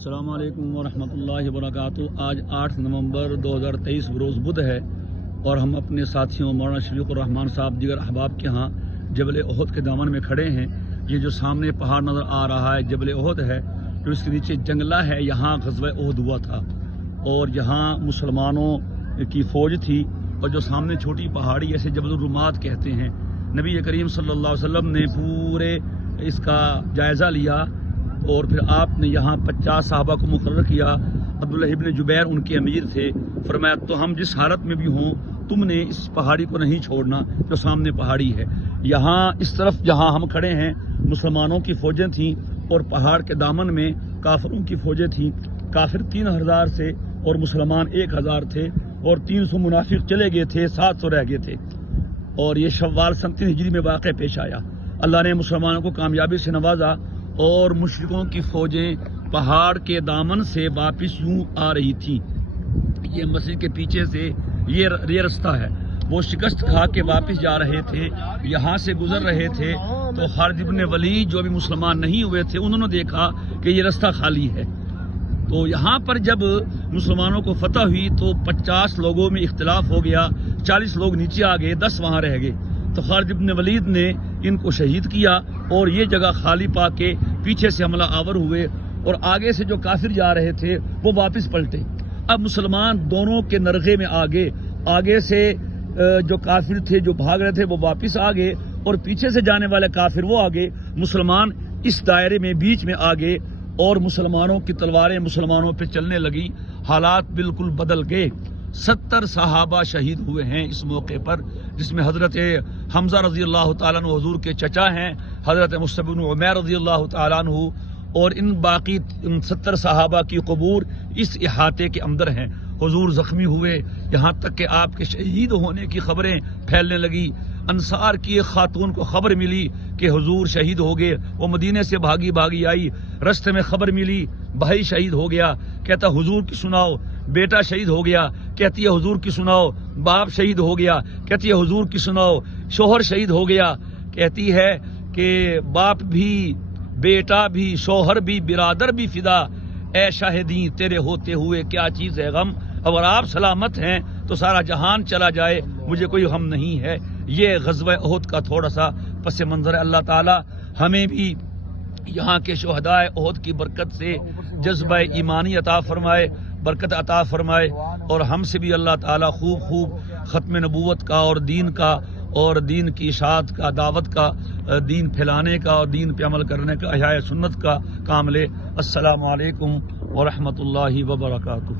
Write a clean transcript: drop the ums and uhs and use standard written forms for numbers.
السلام علیکم ورحمۃ اللہ وبرکاتہ۔ آج 8 نومبر 2023 بروز بدھ ہے اور ہم اپنے ساتھیوں مولانا شفیق الرحمان صاحب دیگر احباب کے ہاں جبل احد کے دامن میں کھڑے ہیں۔ یہ جو سامنے پہاڑ نظر آ رہا ہے جبل احد ہے، جو اس کے نیچے جنگلہ ہے، یہاں غزوہ احد ہوا تھا اور یہاں مسلمانوں کی فوج تھی، اور جو سامنے چھوٹی پہاڑی ایسے جبل الرمات کہتے ہیں۔ نبی کریم صلی اللہ علیہ وسلم نے پورے اس کا جائزہ لیا اور پھر آپ نے یہاں 50 صحابہ کو مقرر کیا۔ عبداللہ ابن جبیر ان کے امیر تھے۔ فرمایا تو ہم جس حالت میں بھی ہوں تم نے اس پہاڑی کو نہیں چھوڑنا جو سامنے پہاڑی ہے۔ یہاں اس طرف جہاں ہم کھڑے ہیں مسلمانوں کی فوجیں تھیں اور پہاڑ کے دامن میں کافروں کی فوجیں تھیں۔ کافر 3000 سے اور مسلمان 1000 تھے، اور 300 منافق چلے گئے تھے، 700 رہ گئے تھے، اور یہ شوال سن 3 ہجری میں واقع پیش آیا۔ اللہ نے مسلمانوں کو کامیابی سے نوازا اور مشرکوں کی فوجیں پہاڑ کے دامن سے واپس یوں آ رہی تھیں۔ یہ مسجد کے پیچھے سے یہ رستہ ہے، وہ شکست کھا کے واپس جا رہے تھے، یہاں سے گزر رہے تھے تو خالد بن ولید جو بھی مسلمان نہیں ہوئے تھے انہوں نے دیکھا کہ یہ رستہ خالی ہے، تو یہاں پر جب مسلمانوں کو فتح ہوئی تو 50 لوگوں میں اختلاف ہو گیا، 40 لوگ نیچے آ گئے، 10 وہاں رہ گئے، تو خالد بن ولید نے ان کو شہید کیا اور یہ جگہ خالی پا کے پیچھے سے حملہ آور ہوئے، اور آگے سے جو کافر جا رہے تھے وہ واپس پلٹے۔ اب مسلمان دونوں کے نرغے میں آگے سے جو کافر تھے جو بھاگ رہے تھے وہ واپس آ گئے، اور پیچھے سے جانے والے کافر وہ آگے، مسلمان اس دائرے میں بیچ میں آ گئے، اور مسلمانوں کی تلواریں مسلمانوں پہ چلنے لگی۔ حالات بالکل بدل گئے۔ 70 صحابہ شہید ہوئے ہیں اس موقع پر، جس میں حضرت حمزہ رضی اللہ تعالیٰ عنہ حضور کے چچا ہیں، حضرت مصعب بن عمیر رضی اللہ تعالیٰ عنہ، اور ان باقی 70 صحابہ کی قبور اس احاطے کے اندر ہیں۔ حضور زخمی ہوئے، یہاں تک کہ آپ کے شہید ہونے کی خبریں پھیلنے لگی۔ انصار کی ایک خاتون کو خبر ملی کہ حضور شہید ہو گئے، وہ مدینے سے بھاگی آئی، رستے میں خبر ملی بھائی شہید ہو گیا، کہتا حضور کی سناؤ، بیٹا شہید ہو گیا، کہتی ہے حضور کی سناؤ، باپ شہید ہو گیا، کہتی ہے حضور کی سناؤ، شوہر شہید ہو گیا، کہتی ہے کہ باپ بھی، بیٹا بھی، شوہر بھی، برادر بھی فدا، اے شاہدین تیرے ہوتے ہوئے کیا چیز ہے غم، اگر آپ سلامت ہیں تو سارا جہان چلا جائے مجھے کوئی غم نہیں ہے۔ یہ غزوہ احد کا تھوڑا سا پس منظر ہے۔ اللہ تعالی ہمیں بھی یہاں کے شہدائے احد کی برکت سے جذبہ ایمانی عطا فرمائے، برکت عطا فرمائے، اور ہم سے بھی اللہ تعالی خوب ختم نبوت کا اور دین کی اشاعت کا، دعوت کا، دین پھیلانے کا اور دین پہ عمل کرنے کا، احیاء سنت کا کام لے۔ السلام علیکم ورحمۃ اللہ وبرکاتہ۔